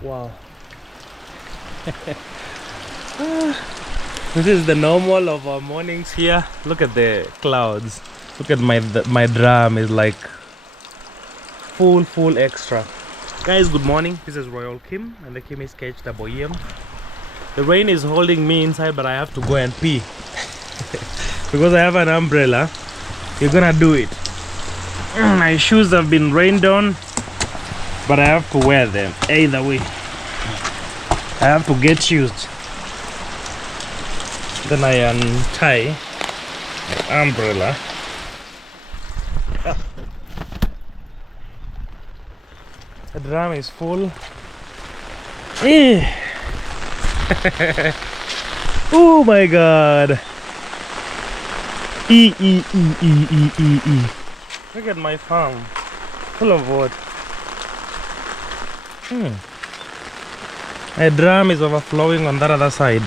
Wow. This is the normal of our mornings here. Look at the clouds. Look at my drum is like full extra. Guys, good morning. This is Royal Kim and the Kim is KHWM. The rain is holding me inside, but I have to go and pee. Because I have an umbrella, you're gonna do it. My shoes have been rained on, but I have to wear them either way. I have to get used. Then I untie my umbrella. The drum is full. Oh my god. Look at my farm, full of wood. A drum is overflowing on that other side.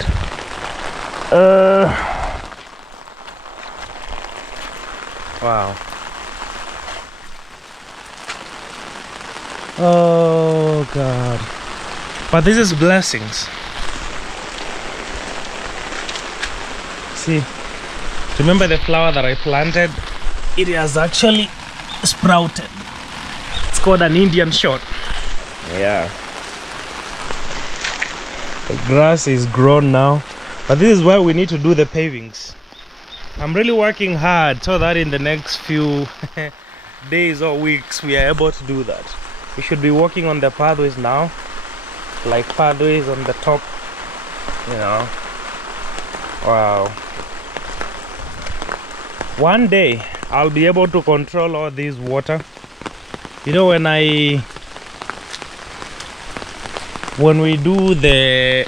Wow. Oh god. But this is blessings. See, remember the flower that I planted? It has actually sprouted. It's called an Indian shot. Yeah. The grass is grown now, but this is where we need to do the pavings. I'm really working hard so that in the next few days or weeks we are able to do that. We should be working on the pathways now, like pathways on the top, you know. Wow. One day I'll be able to control all this water. You know, when we do the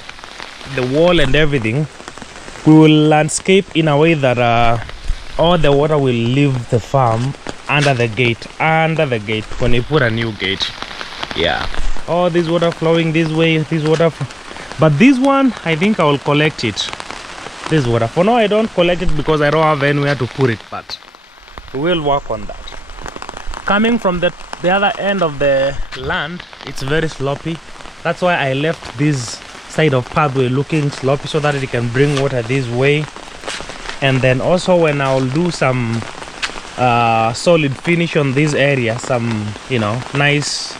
wall and everything, we will landscape in a way that all the water will leave the farm under the gate when we put a new gate. Yeah, all this water flowing this way, but this one I think I will collect it. This water for now I don't collect it because I don't have anywhere to put it, but we will work on that. Coming from the other end of the land, it's very sloppy. That's why I left this side of pathway looking sloppy so that it can bring water this way. And then also when I'll do some solid finish on this area, some, you know, nice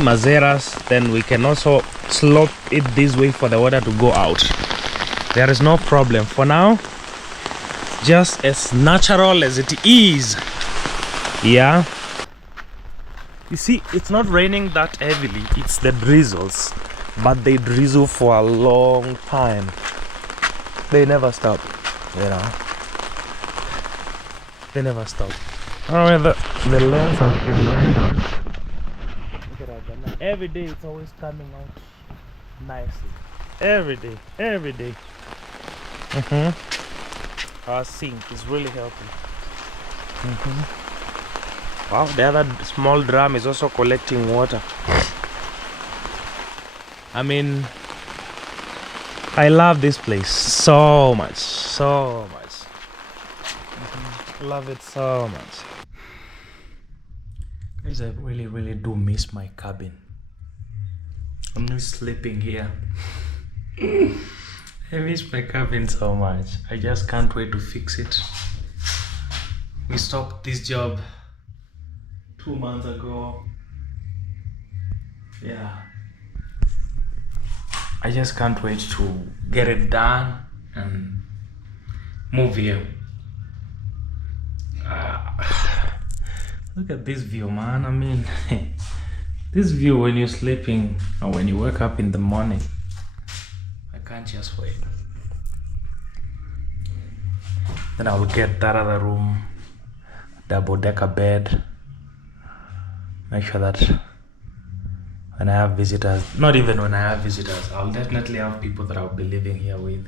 mazeras, then we can also slope it this way for the water to go out. There is no problem for now, just as natural as it is. Yeah, you see, it's not raining that heavily, it's the drizzles, but they drizzle for a long time. They never stop, you know. They never stop. Oh, the lens has been going down. Look at that. Every day it's always coming out nicely. Every day. Our sink is really helping. Wow, the other small drum is also collecting water. I mean, I love this place so much. Love it so much. Guys, I really do miss my cabin. I'm not sleeping here. I miss my cabin so much. I just can't wait to fix it. We stopped this job 2 months ago. Yeah. I just can't wait to get it done and move here. Look at this view, man. I mean, this view when you're sleeping or when you wake up in the morning, I can't just wait. Then I will get that other room, double-decker bed. Make sure that when I have visitors, not even when I have visitors, I'll definitely have people that I'll be living here with.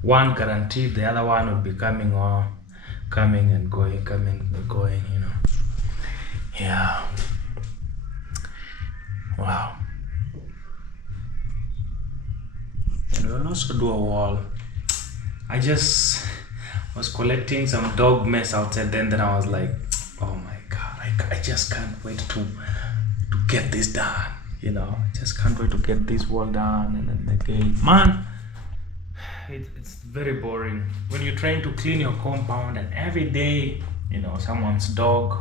One guaranteed, the other one will be coming and going, you know. Yeah. Wow. And we'll also do a wall. I just was collecting some dog mess outside then I was like, oh my god, I just can't wait to get this done. You know, just can't wait to get this wall done and then the gate. Man, it's very boring when you're trying to clean your compound and every day, you know, someone's dog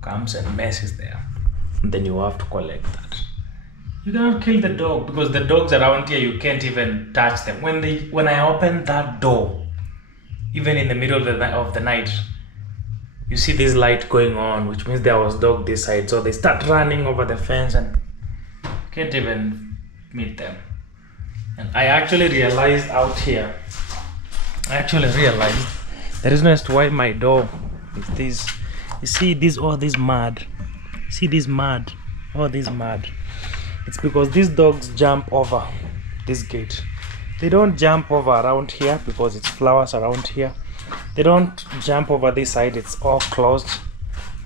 comes and messes there. And then you have to collect that. You cannot kill the dog because the dogs around here, you can't even touch them. When I open that door, even in the middle of the night, you see this light going on, which means there was dog this side. So they start running over the fence and can't even meet them. And I actually realized out here, the reason as to why my door is this. You see this, all this mud. See this mud, all this mud. It's because these dogs jump over this gate. They don't jump over around here because it's flowers around here. They don't jump over this side, it's all closed.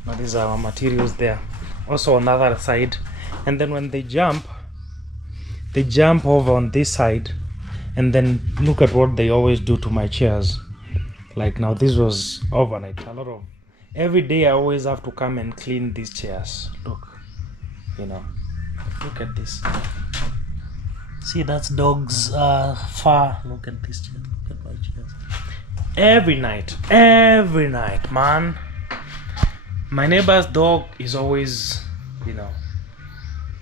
Now these are our materials there. Also on the other side. And then when they jump over on this side. And then look at what they always do to my chairs. Like now this was overnight. Every day I always have to come and clean these chairs. Look, you know, look at this. See, that's dog's fur. Look at this chair. Look at my chairs. Every night, man. My neighbor's dog is always, you know,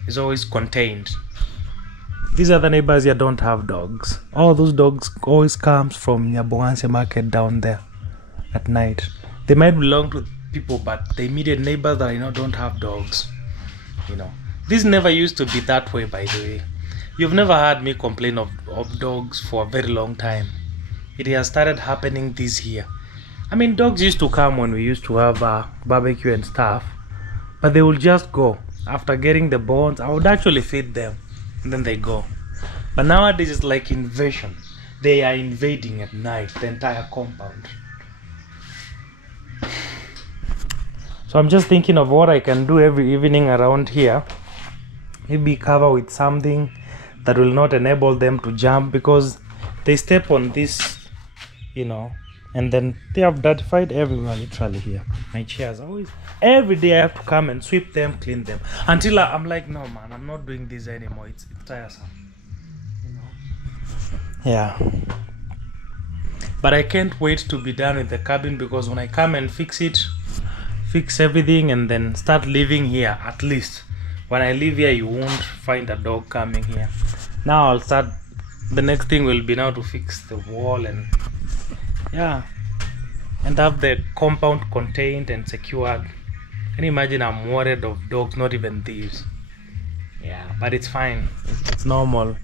is always contained. These other neighbors here don't have dogs. All those dogs always comes from Nyabohanse market down there at night. They might belong to people, but the immediate neighbors that I know don't have dogs. You know, this never used to be that way, by the way. You've never heard me complain of dogs for a very long time. It has started happening this year. I mean, dogs used to come when we used to have barbecue and stuff, but they would just go. After getting the bones, I would actually feed them, and then they go. But nowadays it's like invasion. They are invading at night, the entire compound. So I'm just thinking of what I can do every evening around here. Maybe cover with something that will not enable them to jump, because they step on this, you know, and then they have dirtified everywhere literally here. My chairs always, every day I have to come and sweep them, clean them, until I'm like, no man, I'm not doing this anymore. It's tiresome, you know. Yeah, but I can't wait to be done with the cabin, because when I come and fix everything and then start living here, at least when I live here you won't find a dog coming here. Now I'll start, the next thing will be now to fix the wall and yeah, and have the compound contained and secured. Can you imagine? I'm worried of dogs, not even thieves. Yeah, but it's fine, it's normal.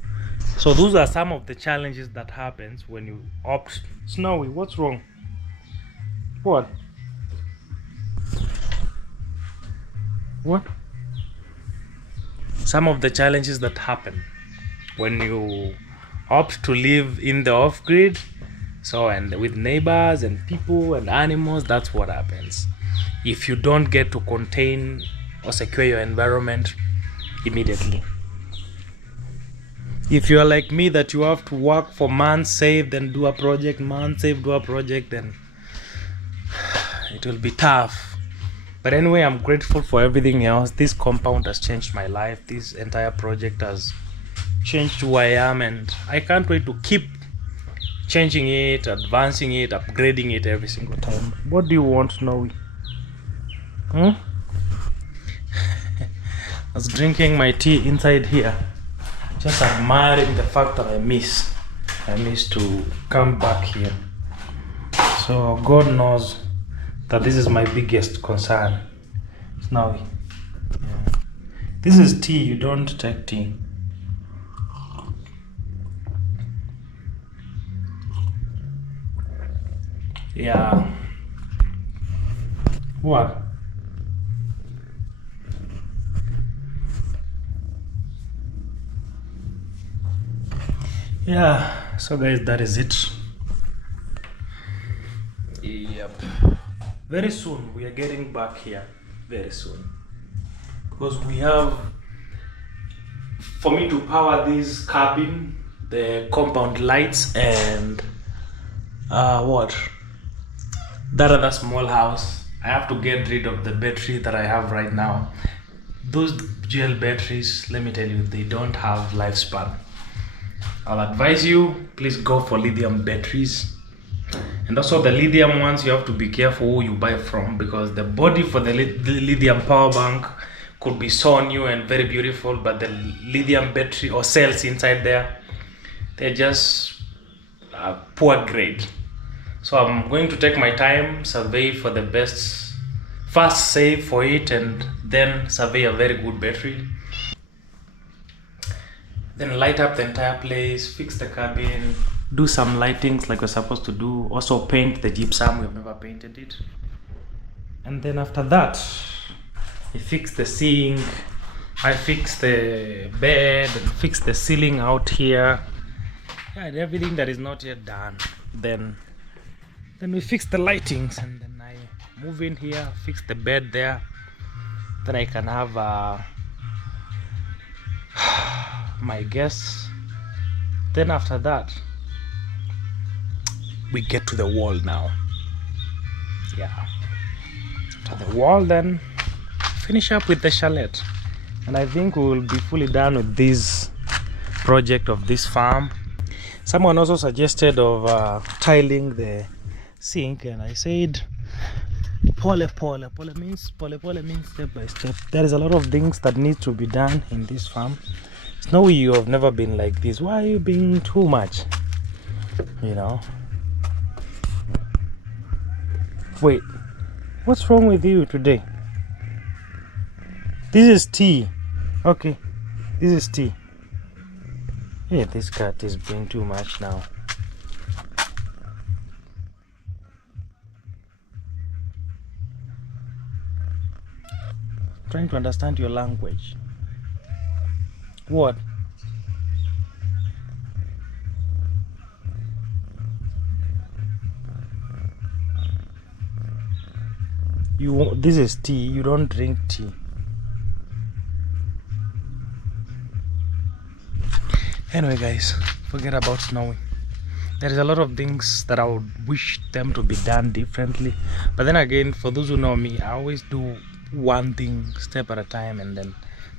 So those are some of the challenges that happens when you opt. Snowy, what's wrong? What? Some of the challenges that happen when you opt to live in the off-grid. So, and with neighbors and people and animals, that's what happens if you don't get to contain or secure your environment immediately. If you are like me, that you have to work for months, save, then do a project, then it will be tough. But anyway, I'm grateful for everything else. This compound has changed my life. This entire project has changed who I am, and I can't wait to keep changing it, advancing it, upgrading it every single time. What do you want, Snowy? I was drinking my tea inside here, just admiring the fact that I miss to come back here. So God knows that this is my biggest concern. Snowy, yeah. This is tea, you don't take tea. Yeah. What? Yeah, so guys, that is it. Yep. Very soon we are getting back here. Very soon. Because we have, for me to power this cabin, the compound lights, and that other small house, I have to get rid of the battery that I have right now. those gel batteries, let me tell you, they don't have lifespan. I'll advise you, please go for lithium batteries. And also the lithium ones, you have to be careful who you buy from, because the body for the lithium power bank could be so new and very beautiful, but the lithium battery or cells inside there, they're just poor grade. So I'm going to take my time, survey for the best, first save for it, and then survey a very good battery. Then light up the entire place, fix the cabin, do some lightings like we're supposed to do, also paint the gypsum, we've never painted it. And then after that, I fix the sink, I fix the bed, and fix the ceiling out here. Yeah, and everything that is not yet done. Then we fix the lightings, and then I move in here, fix the bed there. Then I can have my guests. Then after that, we get to the wall now. Yeah, after the wall, then finish up with the chalet, and I think we will be fully done with this project of this farm. Someone also suggested of tiling the sink, and I said pole means step by step. There is a lot of things that need to be done in this farm. Snowy, you have never been like this. Why are you being too much? You know. Wait, what's wrong with you today? This is tea. Okay, this is tea. Yeah, this cat is being too much now. Trying to understand your language. What? This is tea. You don't drink tea. Anyway, guys, forget about Snowy. There is a lot of things that I would wish them to be done differently. But then again, for those who know me, I always do one thing step at a time, and then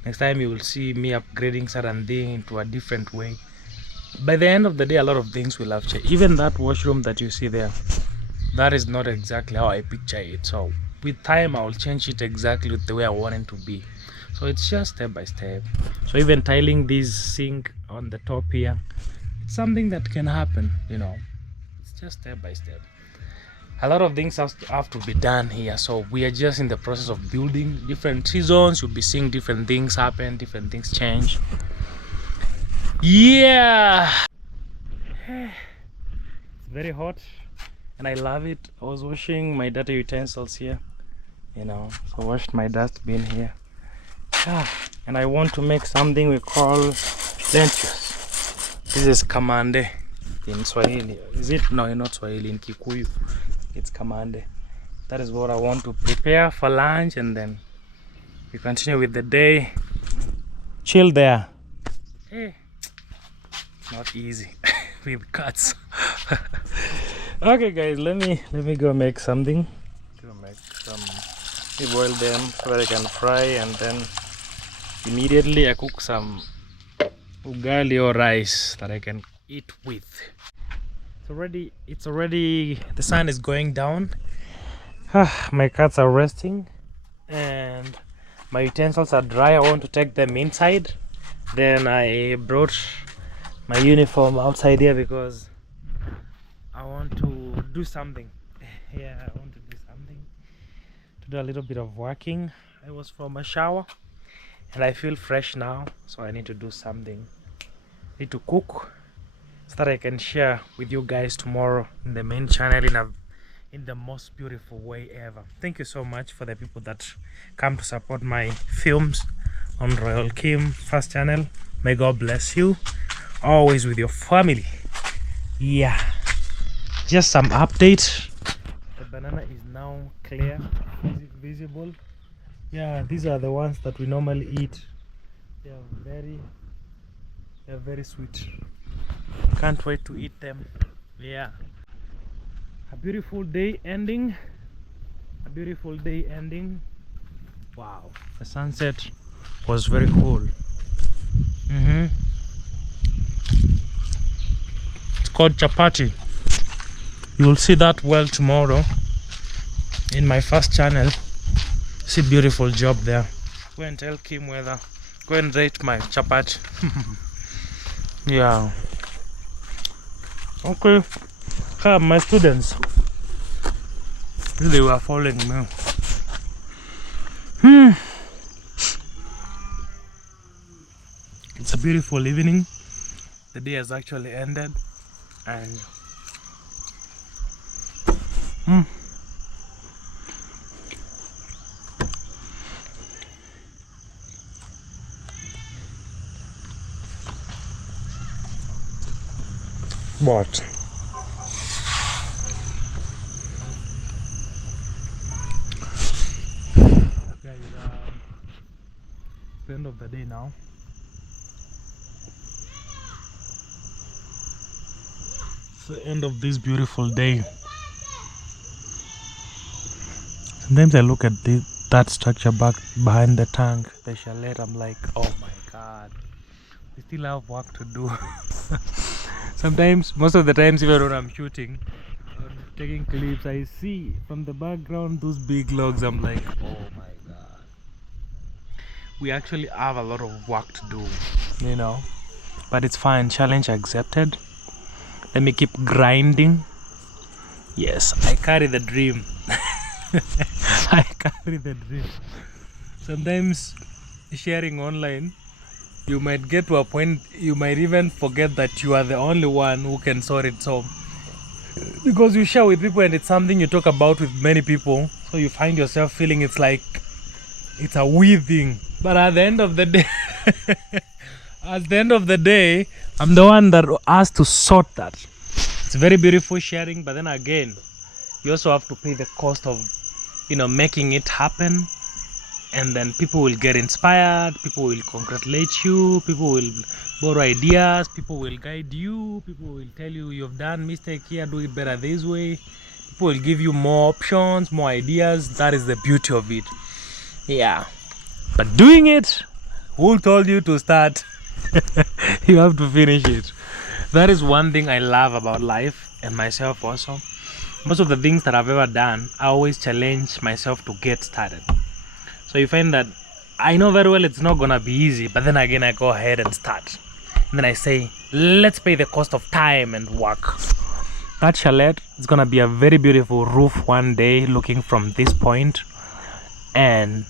next time you will see me upgrading certain thing into a different way. By the end of the day, a lot of things will have changed. Even that washroom that you see there, that is not exactly how I picture it. So with time, I will change it exactly the way I want it to be. So it's just step by step. So even tiling this sink on the top here, it's something that can happen, you know. It's just step by step. A lot of things have to be done here, so we are just in the process of building. Different seasons, you'll be seeing different things happen, different things change. Yeah, it's very hot and I love it. I was washing my dirty utensils here, you know, so I washed my dustbin here. And I want to make something we call lentils. This is kamande in Swahili. Is it? No, not Swahili, in Kikuyu. It's kamande. That is what I want to prepare for lunch, and then we continue with the day. Chill there. Hey, not easy with cats. Okay, guys, let me go make something. We boil them so that I can fry, and then immediately I cook some ugali or rice that I can eat with. It's already the sun is going down. My cats are resting and my utensils are dry. I want to take them inside. Then I brought my uniform outside here because I want to do something. Yeah, I want to do something, to do a little bit of working. I was from a shower and I feel fresh now, so I need to do something. I need to cook so that I can share with you guys tomorrow in the main channel in the most beautiful way ever. Thank you so much for the people that come to support my films on Royal Kim First Channel. May God bless you always with your family. Yeah, just some update. The banana is now clear, visible. Yeah, these are the ones that we normally eat. They are very sweet. Can't wait to eat them. Yeah, a beautiful day ending. Wow, the sunset was very cool. It's called chapati. You'll see that well tomorrow in my first channel. See beautiful job there. Go and tell Kim whether go and rate my chapati. Yeah. Okay. Come, my students. They were following me. It's a beautiful evening. The day has actually ended, and what? Guys, it's the end of the day now. It's the end of this beautiful day. Sometimes I look at that structure back behind the tank, the chalet. I'm like, oh my god, we still have work to do. Sometimes, most of the times, even when I'm shooting or taking clips, I see from the background those big logs. I'm like, oh my god, we actually have a lot of work to do, you know. But it's fine. Challenge accepted. Let me keep grinding. Yes, I carry the dream. I carry the dream. Sometimes sharing online, you might get to a point you might even forget that you are the only one who can sort it. So because you share with people and it's something you talk about with many people, so you find yourself feeling it's like it's a weird thing. But at the end of the day at the end of the day, I'm the one that has to sort that. It's very beautiful sharing, but then again, you also have to pay the cost of, you know, making it happen. And then people will get inspired, people will congratulate you, people will borrow ideas, people will guide you, people will tell you you've done mistake here, do it better this way. People will give you more options, more ideas. That is the beauty of it. Yeah. But doing it, who told you to start? You have to finish it. That is one thing I love about life and myself also. Most of the things that I've ever done, I always challenge myself to get started. So you find that I know very well it's not gonna be easy, but then again I go ahead and start. And then I say, let's pay the cost of time and work. That chalet is gonna be a very beautiful roof one day looking from this point. And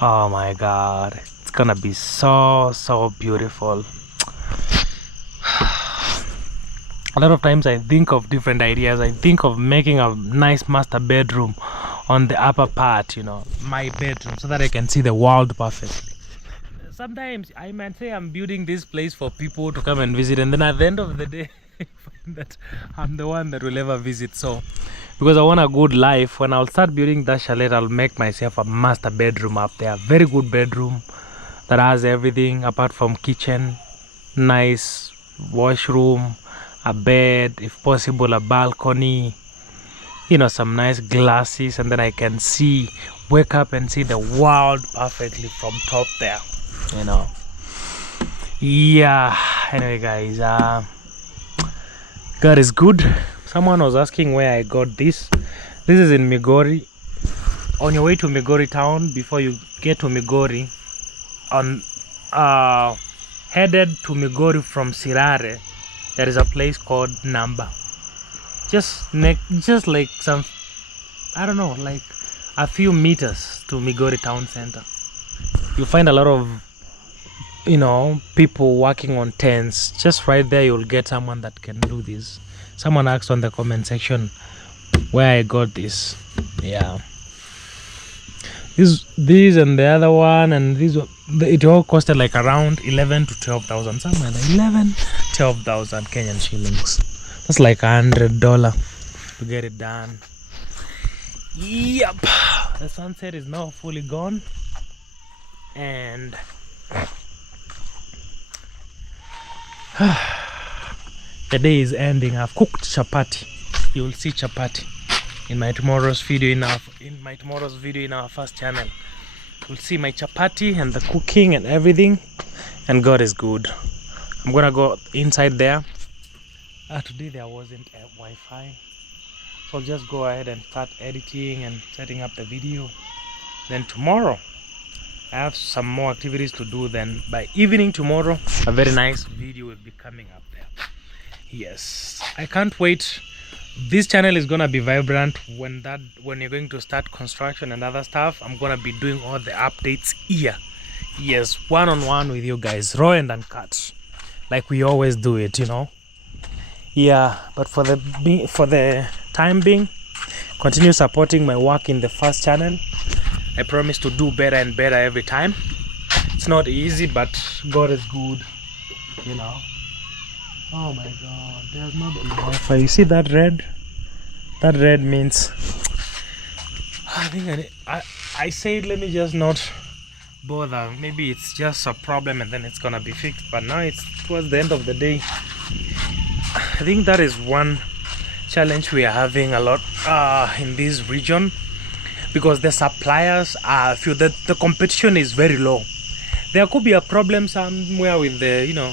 oh my god, it's gonna be so beautiful. A lot of times I think of different ideas. I think of making a nice master bedroom on the upper part, you know, my bedroom, so that I can see the world perfectly. Sometimes I might say I'm building this place for people to come and visit, and then at the end of the day I find that I'm the one that will ever visit. So because I want a good life, when I'll start building that chalet, I'll make myself a master bedroom up there. Very good bedroom that has everything apart from kitchen, nice washroom, a bed, if possible a balcony, you know, some nice glasses, and then I can see, wake up and see the world perfectly from top there, you know. Yeah, anyway guys, God is good. Someone was asking where I got this. This is in Migori. On your way to Migori town, before you get to Migori, on headed to Migori from Sirare, there is a place called Namba. Just like some, I don't know, like a few meters to Migori town center. You find a lot of, you know, people working on tents. Just right there you'll get someone that can do this. Someone asked on the comment section where I got this. Yeah, this and the other one, and this, it all costed like around 11 to 12,000, somewhere like 11-12,000 Kenyan shillings. That's like $100 to get it done. Yep, the sunset is now fully gone, and the day is ending. I've cooked chapati. You will see chapati in my tomorrow's video in our first channel. You'll see my chapati and the cooking and everything, and God is good. I'm gonna go inside there. Today there wasn't a Wi-Fi, so I'll just go ahead and start editing and setting up the video. Then tomorrow I have some more activities to do. Then by evening tomorrow, a very nice video will be coming up there. Yes, I can't wait. This channel is gonna be vibrant when you're going to start construction and other stuff. I'm gonna be doing all the updates here. Yes, one-on-one with you guys, raw and uncut, like we always do it, you know. Yeah, but for the time being, continue supporting my work in the first channel. I promise to do better and better every time. It's not easy, but God is good, you know. Oh my God, there's not any Wi-Fi. You see that red? That red means I think I said let me just not bother. Maybe it's just a problem and then it's gonna be fixed. But now it's towards the end of the day. I think that is one challenge we are having a lot in this region, because the suppliers are few. The competition is very low. There could be a problem somewhere with the, you know,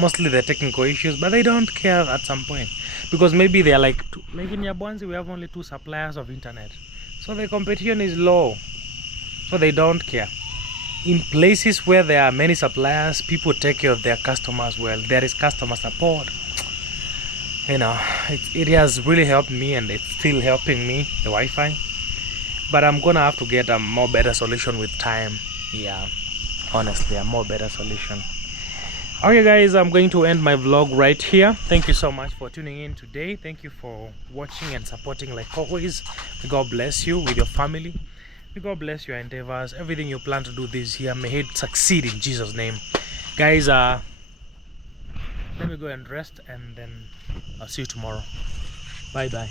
mostly the technical issues, but they don't care at some point, because maybe they're like in Yabwanzi we have only 2 suppliers of internet, so the competition is low, so they don't care. In places where there are many suppliers, people take care of their customers well. There is customer support, you know. It has really helped me, and it's still helping me, the Wi-Fi, but I'm gonna have to get a more better solution with time. Yeah, honestly, a more better solution. Okay guys, I'm going to end my vlog right here. Thank you so much for tuning in today. Thank you for watching and supporting like always. May God bless you with your family. May God bless your endeavors. Everything you plan to do this year, may it succeed in Jesus' name. Guys, let me go and rest, and then I'll see you tomorrow. Bye bye.